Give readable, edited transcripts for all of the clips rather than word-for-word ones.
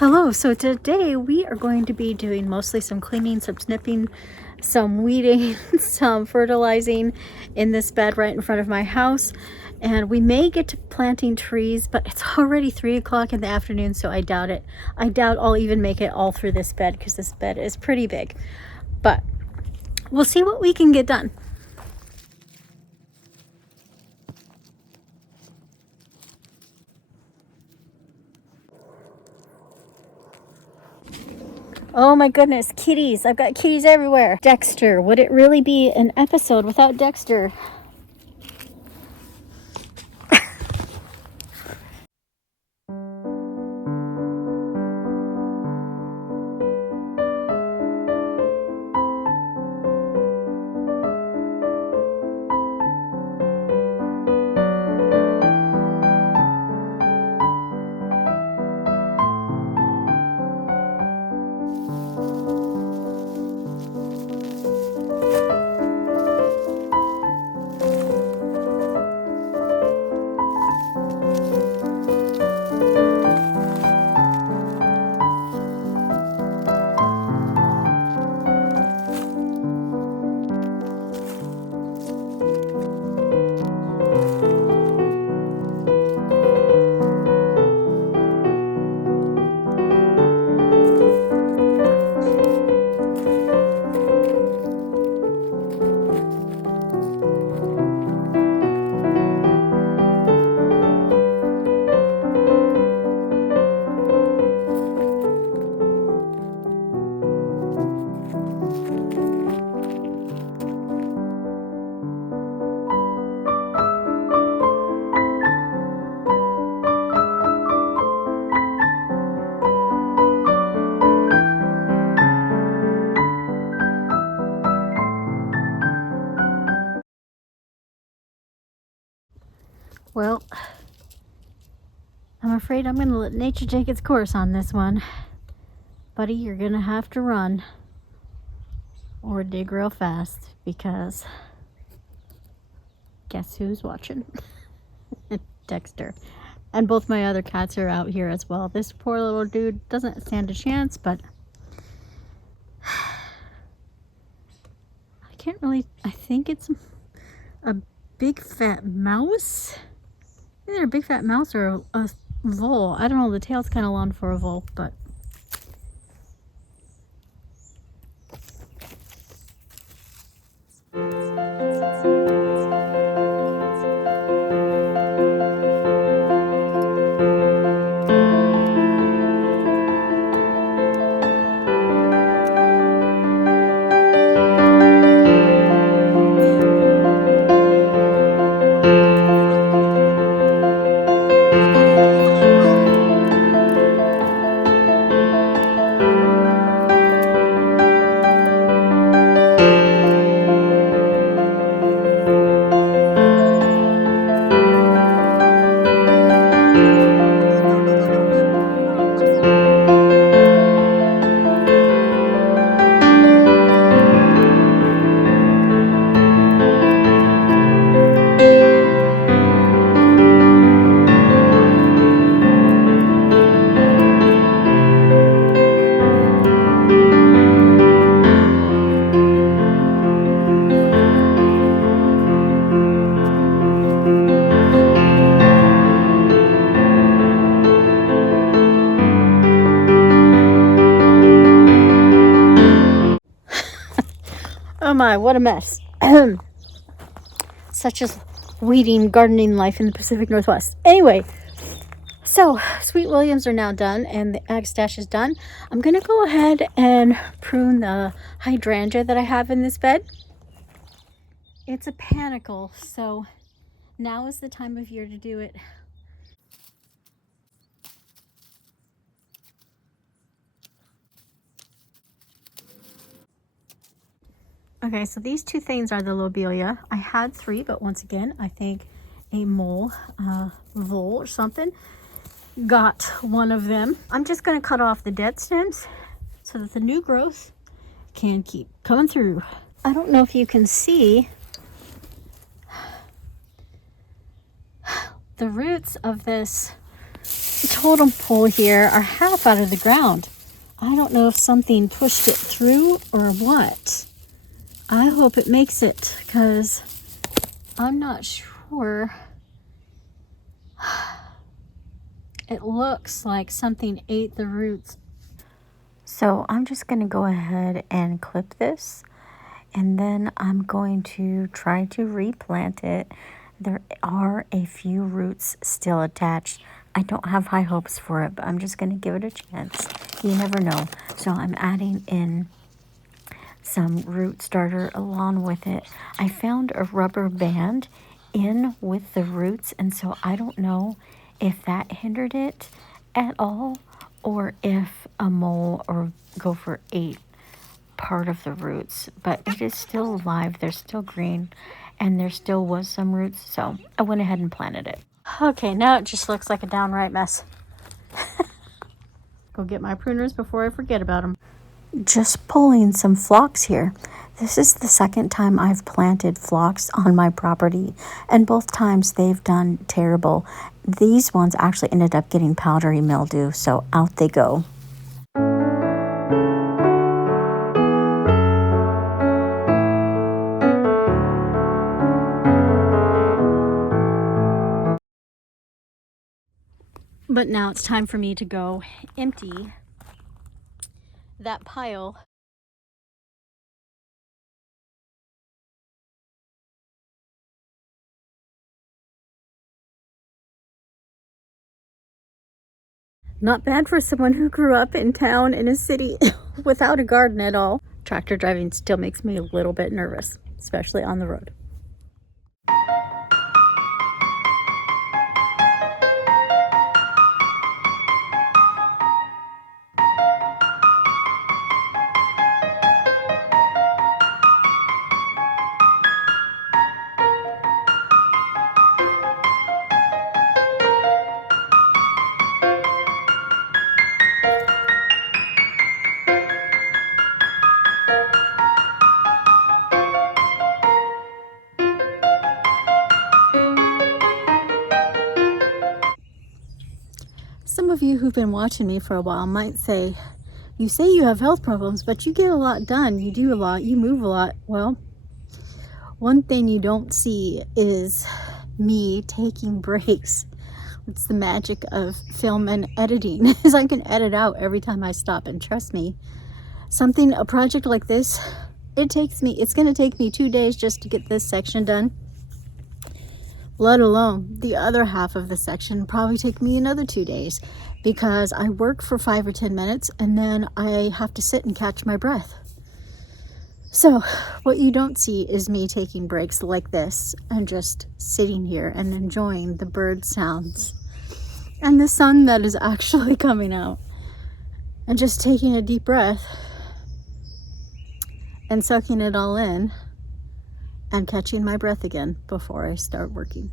Hello, so today we are going to be doing mostly some cleaning, some snipping, some weeding, some fertilizing in this bed right in front of my house. And we may get to planting trees, but it's already 3 o'clock in the afternoon, so I doubt it. I doubt I'll even make it all through this bed because this bed is pretty big. But we'll see what we can get done. Oh my goodness, kitties. I've got kitties everywhere. Dexter. Would it really be an episode without Dexter? Well, I'm afraid I'm going to let nature take its course on this one. Buddy, you're going to have to run or dig real fast because guess who's watching? Dexter. And both my other cats are out here as well. This poor little dude doesn't stand a chance, but I can't really, I think it's a big fat mouse. Either a big fat mouse or a vole. I don't know, the tail's kind of long for a vole, but oh my, what a mess. Such as weeding, gardening life in the Pacific Northwest. Anyway, so Sweet Williams are now done and the ag stash is done. I'm going to go ahead and prune the hydrangea that I have in this bed. It's a panicle, so now is the time of year to do it. Okay, so these two things are the lobelia. I had 3, but once again, I think a mole, vole or something, got one of them. I'm just going to cut off the dead stems so that the new growth can keep coming through. I don't know if you can see the roots of this totem pole here are half out of the ground. I don't know if something pushed it through or what. I hope it makes it, because I'm not sure. It looks like something ate the roots. So I'm just going to go ahead and clip this, and then I'm going to try to replant it. There are a few roots still attached. I don't have high hopes for it, but I'm just going to give it a chance. You never know. So I'm adding in some root starter along with it. I found a rubber band in with the roots, and so I don't know if that hindered it at all, or if a mole or gopher ate part of the roots. But it is still alive. They're still green, and there still was some roots, so I went ahead and planted it. Okay, now it just looks like a downright mess. Go get my pruners before I forget about them. Just pulling some phlox here. This is the second time I've planted phlox on my property, and both times they've done terrible. These ones actually ended up getting powdery mildew, so out they go. But now it's time for me to go empty that pile. Not bad for someone who grew up in town in a city without a garden at all. Tractor driving still makes me a little bit nervous, especially on the road. Some of you who've been watching me for a while might say, you say you have health problems, but you get a lot done. You do a lot, you move a lot. Well, one thing you don't see is me taking breaks. It's the magic of film and editing, is I can edit out every time I stop. And trust me, a project like this, it's gonna take me 2 days just to get this section done, let alone the other half of the section probably take me another 2 days, because I work for 5 or 10 minutes and then I have to sit and catch my breath. So what you don't see is me taking breaks like this and just sitting here and enjoying the bird sounds and the sun that is actually coming out, and just taking a deep breath and sucking it all in and catching my breath again before I start working.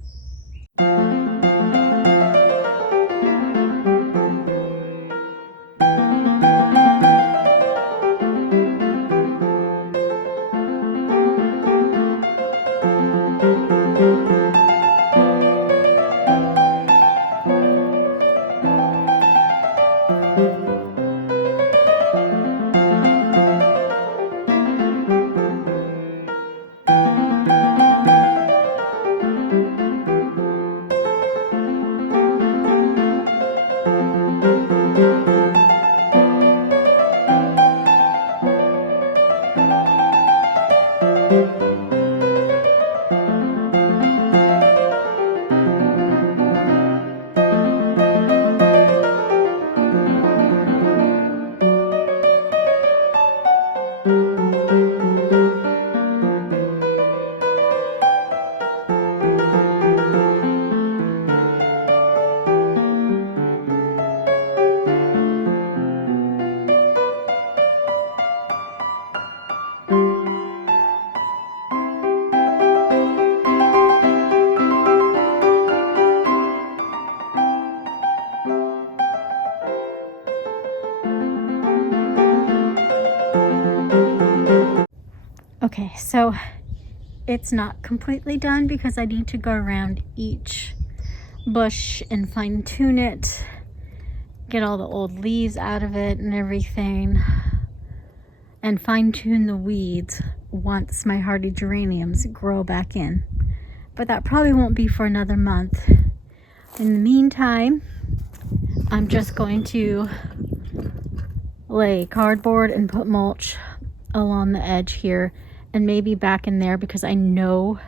Okay, so it's not completely done because I need to go around each bush and fine tune it get all the old leaves out of it and everything, and fine-tune the weeds once my hardy geraniums grow back in. But that probably won't be for another month. In the meantime, I'm just going to lay cardboard and put mulch along the edge here and maybe back in there, because I know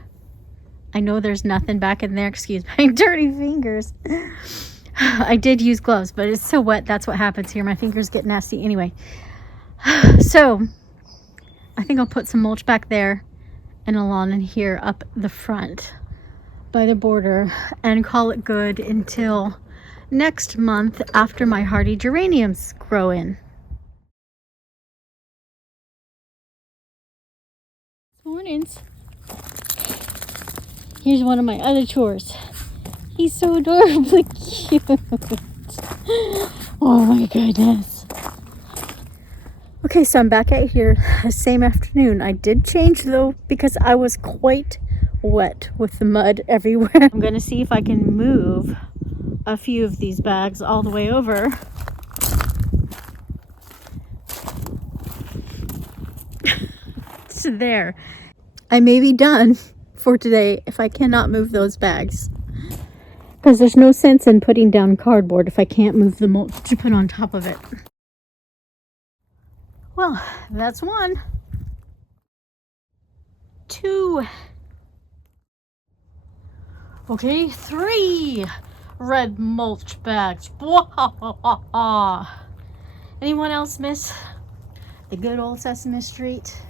there's nothing back in there. Excuse my dirty fingers. I did use gloves, but it's so wet. That's what happens here. My fingers get nasty anyway. So I think I'll put some mulch back there and along in here up the front by the border and call it good until next month after my hardy geraniums grow in. Mornings. Here's one of my other chores. He's so adorably cute. Oh my goodness. Okay, so I'm back out here the same afternoon. I did change though because I was quite wet with the mud everywhere. I'm gonna see if I can move a few of these bags all the way over. So there. I may be done for today if I cannot move those bags. Because there's no sense in putting down cardboard if I can't move the mulch to put on top of it. Well, that's 1. 2. Okay, 3 red mulch bags. Anyone else miss the good old Sesame Street?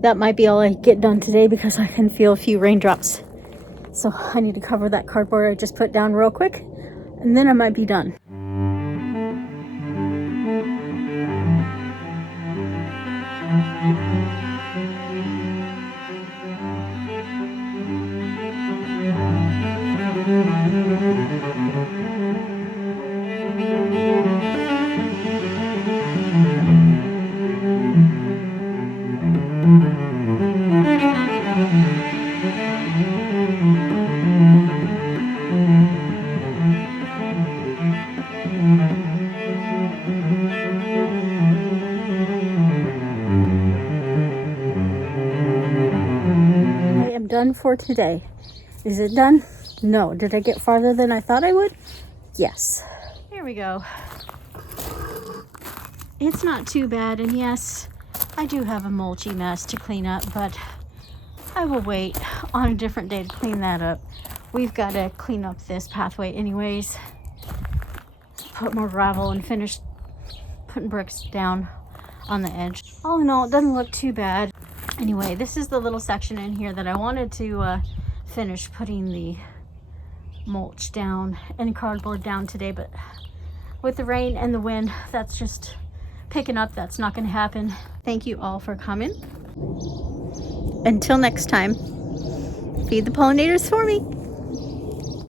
That might be all I get done today because I can feel a few raindrops. So I need to cover that cardboard I just put down real quick, and then I might be done. Done for today. Is it done? No. Did I get farther than I thought I would? Yes. Here we go. It's not too bad, and yes, I do have a mulchy mess to clean up, but I will wait on a different day to clean that up. We've got to clean up this pathway anyways. Put more gravel and finish putting bricks down on the edge. All in all, it doesn't look too bad. Anyway, this is the little section in here that I wanted to finish putting the mulch down and cardboard down today, but with the rain and the wind, that's just picking up. That's not going to happen. Thank you all for coming. Until next time, feed the pollinators for me.